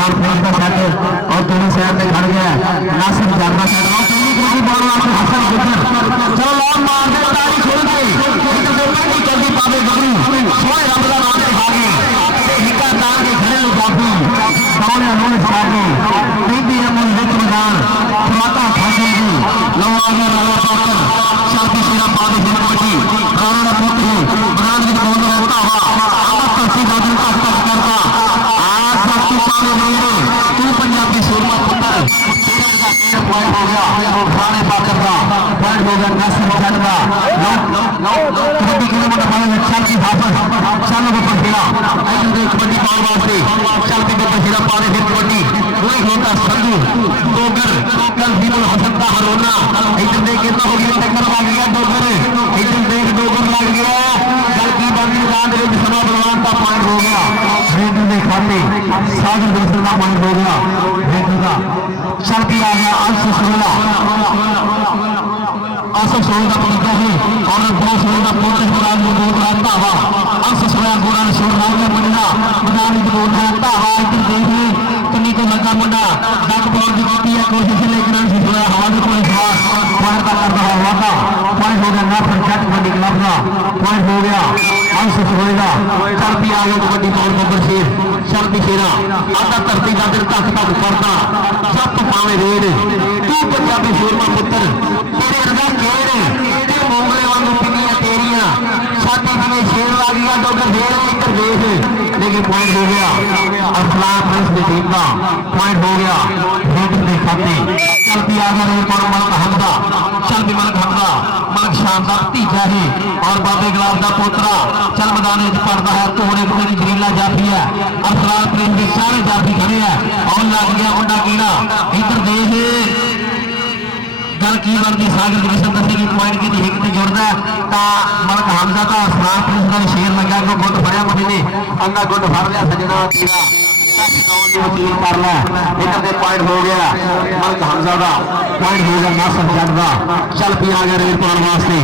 अफरान friend का set और दोनों साइड में खड़ गया नासिर जाना सेट और पहली कबड्डी बॉल वाला हसन गुजर चलो लॉन्ग मार दे ताली छोड़ के इधर से पहली जल्दी पावे गबरू सोए रमजा नाम के भागे से हिका तान के घरे लो बाबू दौड़े रोड सागे बीबी अमन विच मैदान फराता फासिल जी लवागे रवा पाकर शादी सिरा पावे हिंद कबड्डी राणा पुत्र बरान की बोल होता हुआ आमद तसी बादल का करता आज तू पावे मेरे तू पंजाबी सूरमा पुत्र पॉइंट हो गया खाने पाकर का पॉइंट हो गया नासिर जट का कबड्डी के लिए मतलब चल की वापस चलो को पकड़ा आइए देख कबड्डी बार बार से चल के ऊपर सिरा पाने फिर कबड्डी वही होता संधू डोगर कल विमल हसन का हरोना इधर देख कितना हो गया टक्कर लग गया डोगर इधर देख डोगर लग गया कल की बंदी रात में समा बलवान का पॉइंट हो गया रेडू ने खाते सागर दूसरे का पॉइंट हो गया रेडू का चल के आ गया आंसू सोला का पहुंचा है और दो सोलह का पहुंचे बुरान में बोल रहा था आंसू सोया बुरान शोर हो गया मुंडा मैदान में बोल रहा था इधर देखिए कनी को लगा मुंडा डक बॉल की की कोशिश लेकिन आंसू सोया हवाले को इस बार पॉइंट का कर रहा हुआ था पॉइंट हो गया ना पर जट कबड्डी क्लब का पॉइंट हो गया आंसू सोएगा चल भी आ गया कबड्डी बॉल को बरसीर चल भी शेरा आधा धरती का दिल तक तक करता जब पावे रेड तू पंजाबी सूरमा पुत्र तेरे रजा खेड़ ते मोंगले वांगू पिनिया तेरिया छाती जिवें शेर लग गया तो फिर इधर देख लेकिन पॉइंट हो गया अफलान प्रेस की टीम का पॉइंट हो गया रेड ने खाते चल भी आ गया रेड पर मलक हमदा चल भी मलक हमदा मलक शानदार तीजा है और बाबे गुलाब का पोतरा चल मैदान में पड़ता है कोने कोने जरीला जाफी है अफलान प्रेस के सारे जाफी खड़े हैं और लग गया मुंडा कीड़ा इधर देख गल की बनती सागर दिवसन दसी की पॉइंट की हिक ते जुड़दा ता मलक हमजा का अफरान प्रेस का शेर लगा को गुट फड़िया मुंडे ने अंगा गुट फड़ लिया सजना तीरा वकील कर ला इधर से पॉइंट हो गया मलक हमजा का पॉइंट हो गया नासिर जट का चल भी आ गया रेड पाने वास्ते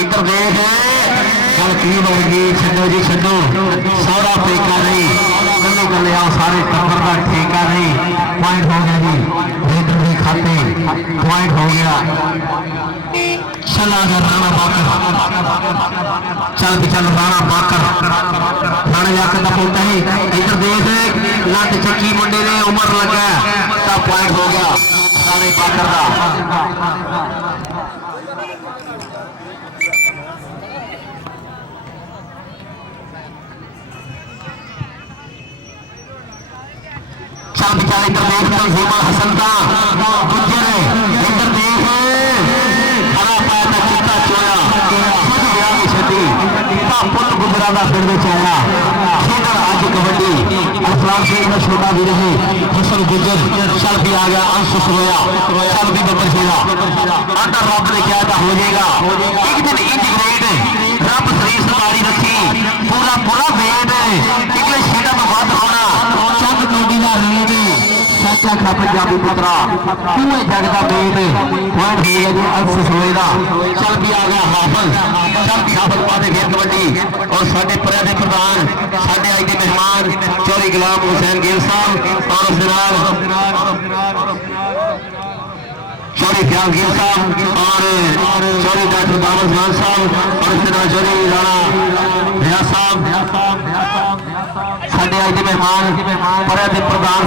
इधर देख गल की बनेगी छो जी छो सारा ठेका नहीं गले गले आओ सारे टब्बर का ठेका नहीं पॉइंट हो गया जी रेडर के खाते पॉइंट हो गया चला गया राणा बाकर चल भी चल राणा बाकर राणा जाकर का बोलता है इधर देख लत चक्की मुंडे ने उमर लगा तब पॉइंट हो गया राणे बाकर का चल बेचारे इधर देख हिमा हसन का गुजर इधर देख खड़ा पाया था चिट्टा चोया खुद गया की छती पुल गुजरा का फिर में आया खेल आज कबड्डी अफरान सिंह का छोटा भी रहे हसन गुजर चल भी आ गया आंसू सोया चल भी बब्बर शेरा अंडर रब ने क्या था हो जाएगा एक दिन इंटीग्रेट रब शरीर सवारी रखी पूरा पूरा वेट इंग्लिश शेटा में बात होना चंद नोडी का रेड सच्चा खा पंजाबी पुत्रा तू है जगदा बेट पॉइंट हो गया जी आंसू सोएगा चल भी आ गया हाफिज चल भी हाफिज पाते फिर कबड्डी और साडे परिया दे प्रधान साडे आज दे मेहमान चौधरी गुलाम हुसैन गिल साहब और उस नाल चौधरी फयाज गिल साहब और चौधरी डॉक्टर दामद खान साहब और उस नाल चौधरी राणा रियाज साहब साडे आज दे मेहमान परिया दे प्रधान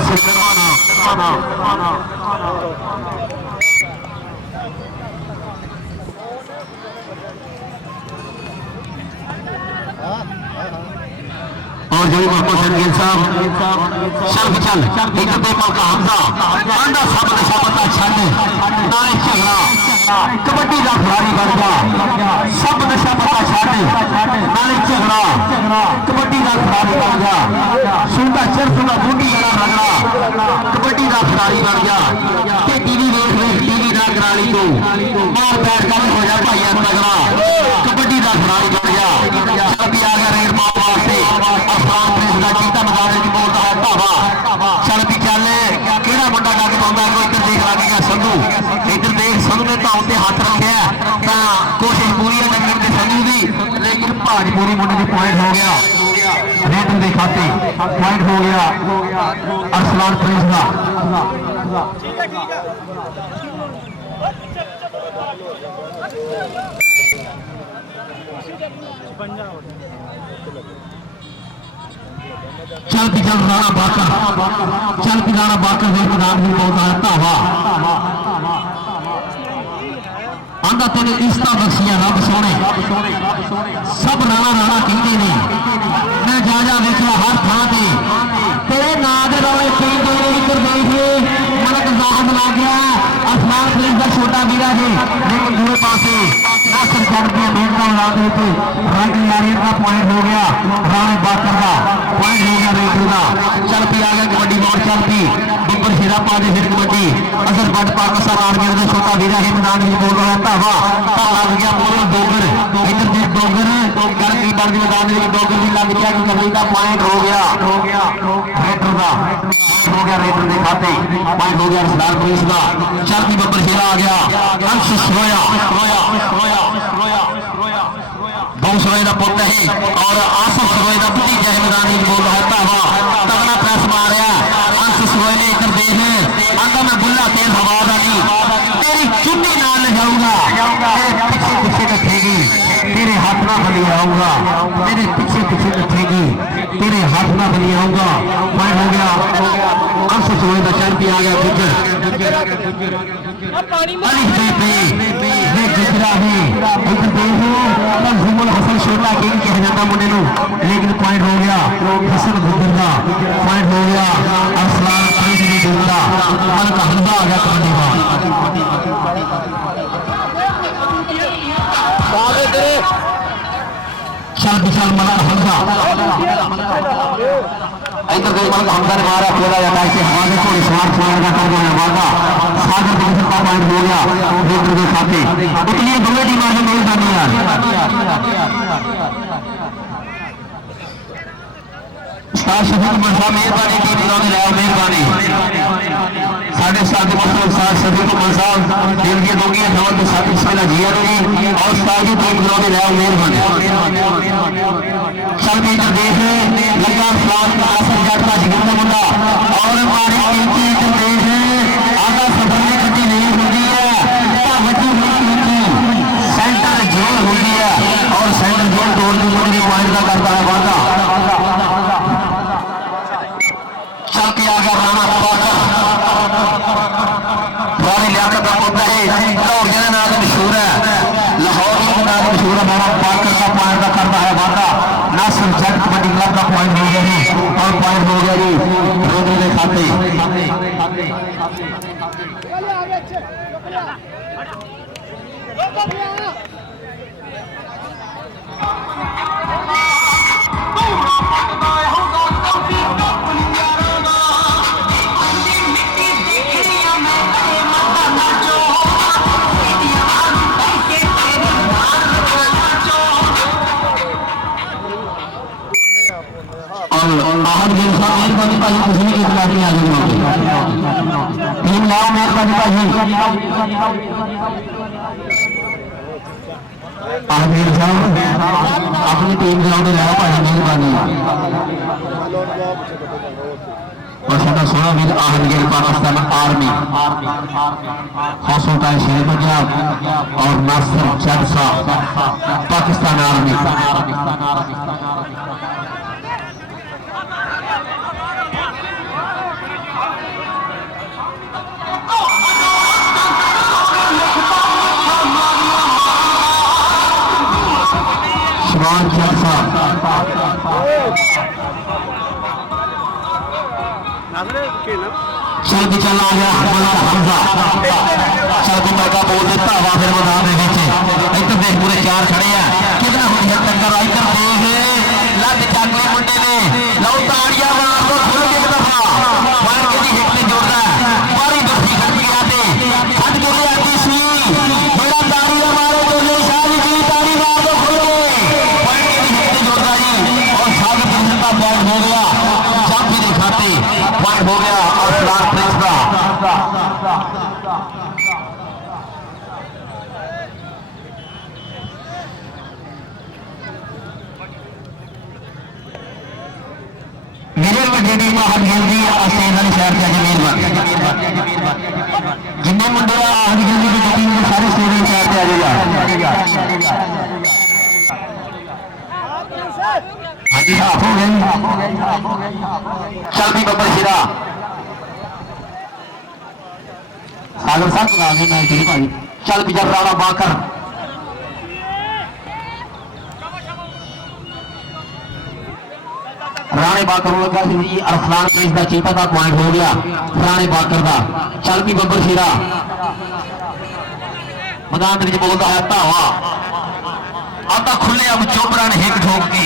और जोड़ी मोहम्मद संगील साहब चल चल इधर दे मलका हमजा आंदा सब नशा पता छड़ नाले झगड़ा कबड्डी का खिलाड़ी बन गया सब नशा पता छड़ नाले झगड़ा कबड्डी का खिलाड़ी बन गया सुनता सिर सुना बूढ़ी जरा रगड़ा कबड्डी का खिलाड़ी बन गया टीवी देख देख टीवी ना कराली को मार पैर कर हो जा भाई तगड़ा कबड्डी का खिलाड़ी बन गया चल भी आ गया रेड मार वास्ते अफरान प्रेस का चीता मैदान में बोलता है ढाबा चल भी चल केड़ा मुंडा डक पाਉਂਦਾ है इधर देख लगेगा संधू इधर देख संधू ने तो उत्ते हाथ रखे कोशिश पूरी है डकन के संधू की लेकिन भाज पूरी मुंडे की पॉइंट हो गया रेटिंग के खाते पॉइंट हो गया अरसलान प्रिंस का। चल भी चल राणा बाकर, चल भी राणा बाकर के मैदान में पहुंचा है धावा। आंदा तेने इस्ता बख्शिया रब सोने, सब राणा राणा कहते ने। मैं जा जा देखा हर थां ते तेरे नाम के रौले पेंदे ने। इधर देखिए मलक जाहद ला गया अरसलान प्रिंस का छोटा वीरा है, लेकिन दूसरे पासे नासिर जट की मेहनत उड़ा देते रंग यारी का पॉइंट हो गया। राणे बाकर का पॉइंट हो गया रेटू का। चल पी आ गया कबड्डी मौड़, चल पी बब्बर सिरा पा दे फिर कबड्डी असर बट पाकिस्तान आर्मी का छोटा वीरा है मैदान में बोल रहा धावा। लग गया बोल डोगर, इधर से डोगर कर की बन मैदान में डोगर भी लग गया कि कबड्डी का पॉइंट हो गया रेटू का। हो गया रेटर के खाते पॉइंट हो गया सरदार पुलिस का। चल पी बब्बर सिरा आ गया अंश सोया बहु सोए का पुत्र है और आसफ सोए का भतीजा है मैदान में बोल रहा है धावा। तगड़ा प्रेस मारिया अंश सोए ने। इधर देख आंदा मैं बुला तेज हवा वाली तेरी चुन्नी नाल ले जाऊंगा, तेरे पीछे पीछे नठेगी तेरे हाथ ना बली आऊंगा, तेरे पीछे पीछे नठेगी तेरे हाथ ना बली आऊंगा। पॉइंट हो गया अंश सोए का। चल भी आ गया गुजर हसन छोटा किंग कह जाता मुंडे लेकिन पॉइंट हो गया हसन गुजर का। पॉइंट हो गया अरसलान प्रिंस की टीम का। मलक हमजा आ गया कबड्डी का। चल विशाल मलक हमजा इधर देख मलक हमजा ने मारा खेला जाता है हवा से थोड़ी स्मार्ट फोन का कर गया वादा। सागर डिवीजन का पॉइंट हो गया रेटर के खाते। इसलिए दोनों टीम आज नहीं बनी यार। उस्ताद शफीक मसा मेहरबानी टीम इन्होंने लिया मेहरबानी साढ़े सात उस्ताद शफीक मसा दिल की दोगी नवा के साथ इसमें जिया नहीं और उस्ताद की टीम इन्होंने लिया मेहरबानी। चल भी इधर देख लगा फ्लास का असर जट का जिगर का मुंडा और हमारी कीमती इधर देख आधा सफर में कटी नहीं होती है सेंटर जोन होती है और सेंटर जोन तोड़ने की पॉइंट का करता है वादा। चल के आ गया राणा बाकर पुरानी लियाकत का पुत्र है लाहौर के नाम मशहूर है, लाहौर के नाम मशहूर है। राणा बाकर का पॉइंट का करता है वादा। नासिर जट कबड्डी क्लब का पॉइंट हो गया है और पॉइंट हो गया जी रोने के खाते। आहन गिल साहब मेहरबानी भाई कुछ नहीं एक लाख में आ जाएगा टीम लाओ मेहरबानी भाई। आहन गिल साहब अपनी टीम के आउट लाओ भाई मेहरबानी। और साडा सोना वीर आहन गिल पाकिस्तान आर्मी हौसला टाइम शेर पंजाब और नासिर जट साहब पाकिस्तान आर्मी। चल भी चल आ गया हमजा चल भी मौका बोल देता हुआ फिर मैदान में इधर देख पूरे चार खड़े हैं कितना हुई है टक्कर। इधर देख लग जागले मुंडे ने लो ताड़ियां मार दो खुल के एक दफा मार के जी हिट नहीं जोड़ता है बारी बसी खट गया थे खट के लिए आती सी बड़ा ताड़ियां मारो तो ले सारी जी ताड़ी मार दो खुल के पॉइंट के जी हिट नहीं जोड़ता जी और सागर प्रिंस का पॉइंट हो गया। जब भी दिखाते पॉइंट हो गया और लास्ट प्रिंस का। मेरे वड्डी टीम हज गिलदी स्टेज वाली साइड से जमीन जिन्ने मुंडे हज गिलदी की टीम के सारे स्टेज वाली साइड से आ जाएगा हाँ जी हाफ हो गई चल भी बब्बर सिरा सागर साहब आगे मैं ठीक भाई चल भी जब राणा बाकर राणे बाकर लगा जी अरफलान प्रिंस का चीता का पॉइंट हो गया राणे बाकर का चल भी बब्बर सिरा मैदान बोलता है धावा आता खुले अब चोपड़ा ने हिट ठोक की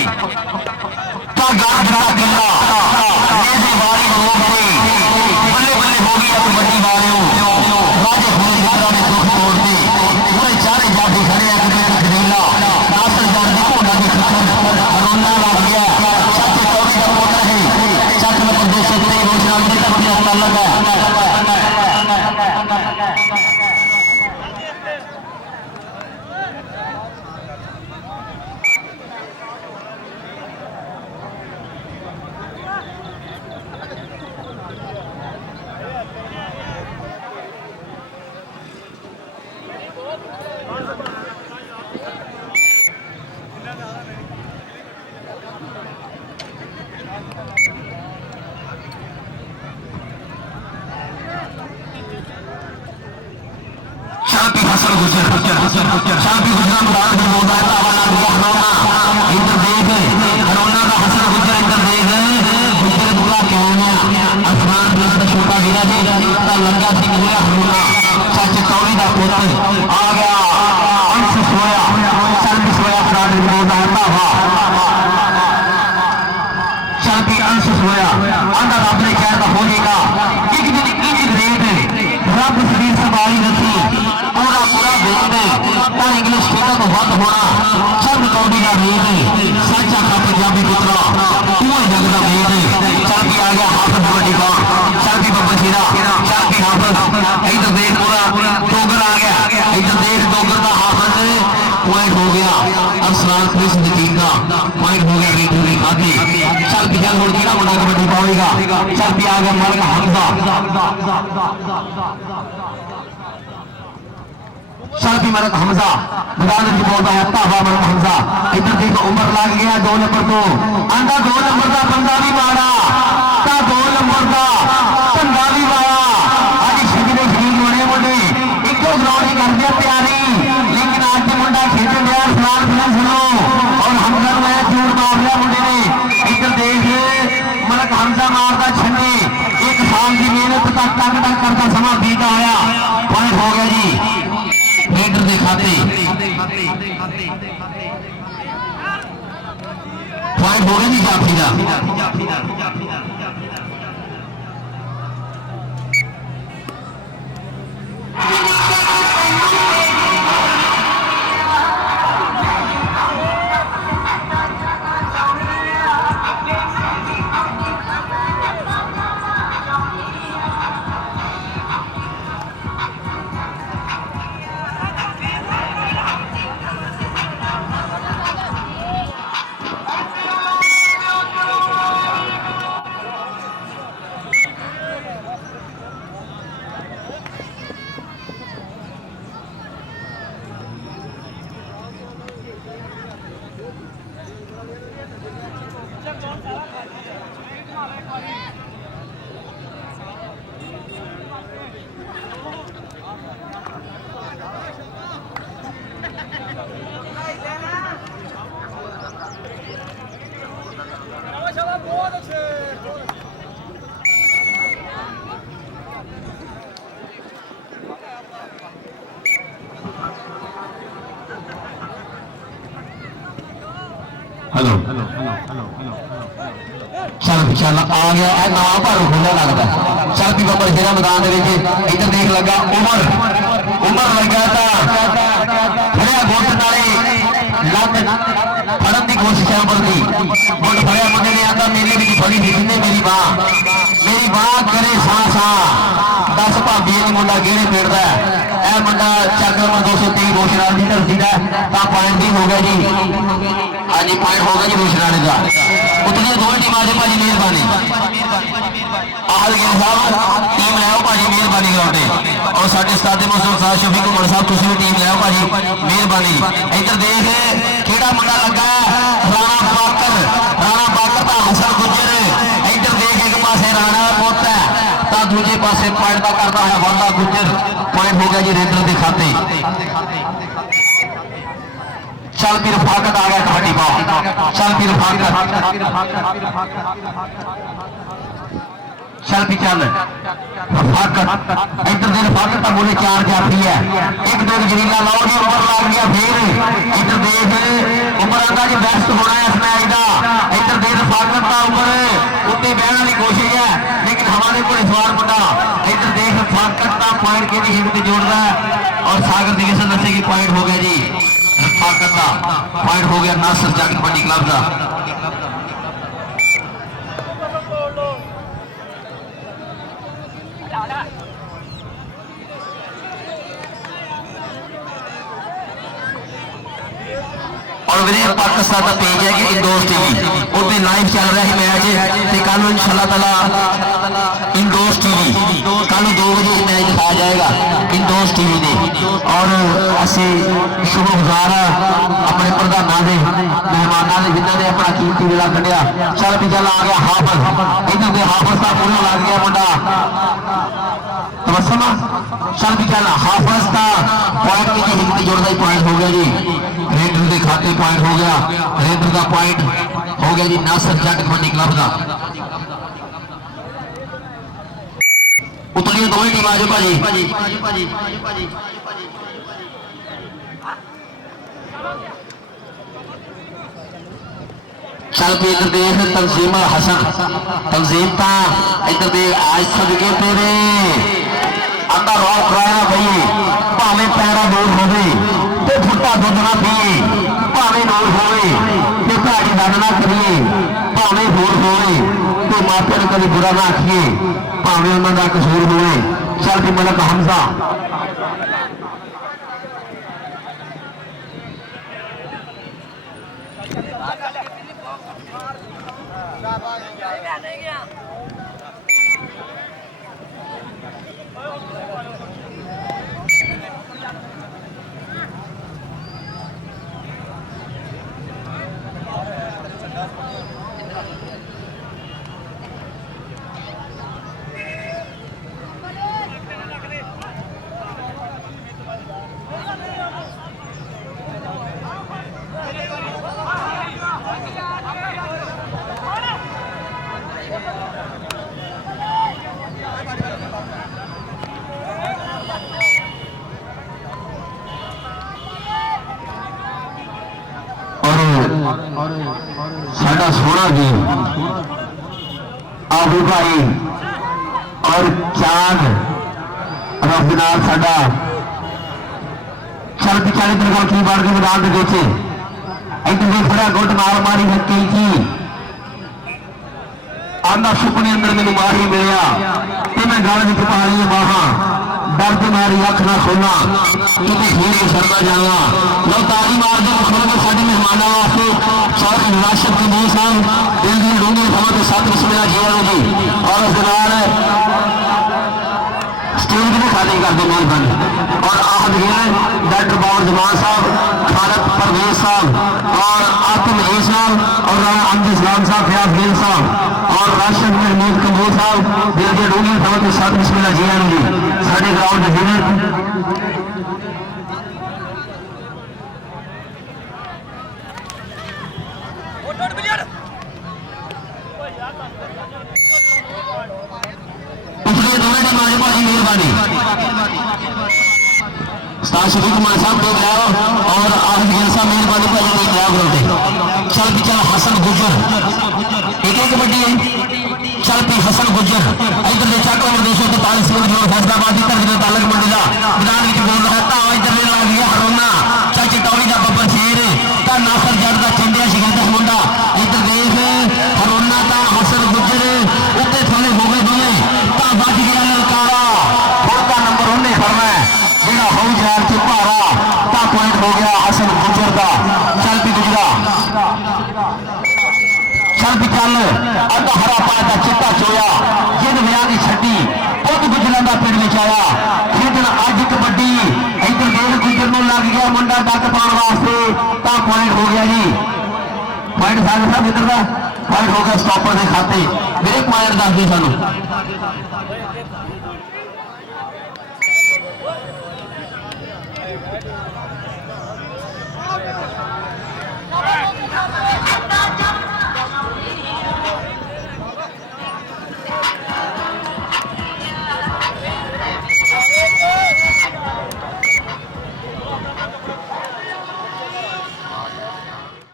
बल्ले बल्ले हो गई अब बड़ी वालों राजे ने दुख तोड़ते पूरे चारे जाते खड़े खरीला नासल जान की घोड़ा की रोना लग गया सच चौबी का मोटा है सच में देश से घोषणा लगा इंग्लिश खेलों को बंद होना चल कौड़ी का मेद सच आखा पंजाबी पुत्रा तू जगदा मेद चल भी आ गया हाफिज बड़ी का चल भी बब्बर सिरा चल भी हाफिज इधर देख पूरा डोगर आ गया इधर देख डोगर का हाफिज पॉइंट हो गया अरसलान प्रिंस नजीक का पॉइंट हो गया रीटू की खाती चल भी जल होगी ना मुंडा कबड्डी पाएगा चल भी आ गया मलिक हमजा शादी मलक हमजा मैदान में बोलता है ताबा मलक हमजा इधर देखो उमर लग गया 2 नंबर तो आंदा 2 नंबर का बंदा भी मारा ता 2 नंबर का बंदा भी मारा आज शरीर शरीर होने मुंडे इको ग्राउंड कर दिया तैयारी लेकिन आज मुंडा खेलने गया सलाम फिल्म सुनो और हमजा ने जोर मार लिया मुंडे ने इधर देख मलक हमजा मारदा छन्नी एक साल की मेहनत तक टक टक करता समा बीता आया पॉइंट हो गया जी लीडर के खाते पॉइंट हो गया जी जाफी का हेलो चल चल आ गया है ना पर खुला लगता चल भी बब्बर सिरा मैदान इधर देख लगा उमर लगा था फड़िया गुट नाले लत फड़न की कोशिश है उमर की गुट फड़िया मुंडे ने आता मेरे भी फड़ी थी जिन्हें मेरी बाह करे सा सा 10 भाभी ने मुंडा गेड़े पेड़ता है यह मुंडा चक नंबर 223 रोशनाल की धरती का पॉइंट भी हो गया जी हाँ जी पॉइंट हो गया जी रोशनाल का उतनी दोनों टीम आ जाओ भाजी मेहरबानी आहल गिल साहब टीम लै आओ भाजी मेहरबानी कराते और साडे उस्ताद मौसम साहब शफीक उमर साहब तुसीं भी टीम लै आओ भाजी मेहरबानी इधर देख किहड़ा मुंडा लगा राणा बाकर दा हसन गुजर इधर देख एक पासे राणा पुत है तो दूजे पासे पॉइंट का करता है वादा गुजर पॉइंट हो गया जी रेडर के खाते चल भी रफाकत आ गया कबड्डी पाओ चल भी रफाकत चल भी चल रफाकत इधर से रफाकत का बोले 4 जाफी है एक दो जरीला लाओ जी उमर लग गया फिर इधर देख उमर आंदा जी बेस्ट होना है इस मैच का इधर देख रफाकत का उमर उत्ते बहने की कोशिश है लेकिन हमारे को सवार मुंडा इधर देख रफाकत का पॉइंट की हिम्मत जोड़ रहा है और सागर दिवेशन दसे की पॉइंट हो गया जी रफाकत का पॉइंट हो गया नासिर जट कबड्डी क्लब का और मेरे पाकिस्तान का पेज है कि इंडोर टीवी उसमें लाइव चल रहा है मैच तो कल इंशाल्लाह ताला इंडोर टीवी कल 2 बजे मैच दिखाया जाएगा इंडोर टीवी ने और असी शुक्रगुजार अपने प्रधाना के मेहमानों के जिन्होंने अपना कीमती वेला कढ़िया चल भी चल आ गया हाफिज इधर के हाफिज का पूरा लग गया मुंडा तबसम चल भी चल हाफिज का पॉइंट की हिम्मत जोड़ता ही पॉइंट हो गया जी रेडर के खाते पॉइंट हो गया रेडर का पॉइंट हो गया जी नासिर जट कबड्डी क्लब का उतलिए दोवें टीम आ जाओ भाजी चल भी इधर देख तंजीम हसन तंजीम था इधर देख आज सदके तेरे अंदर रॉक कराया भाई भावे पैरा दूर हो तो फुटा दुध ना पीए भावे नूर होवे तो भैड़ी दंड ना करिए भावे होर होवे तो मापे ने कभी बुरा ना आखिए भावे उन्होंने कसूर होवे चल भी मलक हमजा साडा सोना गेम आबू भाई और चांद रफनार साडा चल पिछले दिन की बार के मैदान के पीछे इधर से बड़ा गुट मार मारी हकी थी आंदा सुपने अंदर मैंने मारी मिलया ते मैं गल विच पा ली बाहां दर्द मारी अख ना खोला कि खेल के सरदा जावा लो ताली मार दो मुखर साडे मेहमानों वास्ते सारे राशिद कबीर साहब दिल दी डूंगी सभा के साथ बिस्मिल्लाह जी जी और उस स्टेज भी खाली कर दो मेहरबानी और आहद गिल डॉक्टर बाबर जमान साहब खालिद परवेज साहब और आतिम अली साहब और अमजद इस्लाम साहब फयाज गिल साहब और राशिद महमूद कबूर साहब दिल दी डूंगी सभा के साथ बिस्मिल्लाह जी साडे ग्राउंड विनर मेहरबानी शफीक कुमार साहब देख रहे हो और आहद गिल साहब मेहरबानी पर देख रहे हो चल भी चल हसन गुजर एक कबड्डी है चल भी हसन गुजर इधर से चक और 243 मिनट फैसलाबाद की तरफ तालक मंडी का मैदान में बोल रहा था इधर ले लग गया हरोना चाची टॉली का बब्बर शेर का नासर जट का चंडिया शिकंदर मुंडा इधर देख हरोना का हसन गुजर उत्ते थोड़े हो गए दोने ता बच गया ललकारा का नंबर उन्हें फरना है जेड़ा हो जाए से भारा ता पॉइंट हो गया हसन गुजर का चल भी गुजरा चल भी चल ਅੱਧਾ ਹਰਾ ਪਾਇਆ ਚਿੱਟਾ ਚੋਇਆ ਜਿੰਨ ਵਿਆਹ ਦੀ ਛੱਡੀ ਪੁੱਤ ਗੁਜਰਾਂ ਦਾ ਪਿੰਡ ਵਿੱਚ ਆਇਆ ਖੇਡਣ ਅੱਜ ਕਬੱਡੀ ਇੱਧਰ ਦੇਖ ਗੁਜਰ ਨੂੰ ਲੱਗ ਗਿਆ ਮੁੰਡਾ ਡੱਕ ਪਾਉਣ ਵਾਸਤੇ ਤਾਂ ਪੁਆਇੰਟ ਹੋ ਗਿਆ ਜੀ ਪੁਆਇੰਟ ਸਾਹਿਬ ਇੱਧਰ ਦਾ ਪੁਆਇੰਟ ਹੋ ਗਿਆ ਸਟਾਪਰ ਦੇ ਖਾਤੇ ਮੇਰੇ ਪੁਆਇੰਟ ਦੱਸਦੇ ਸਾਨੂੰ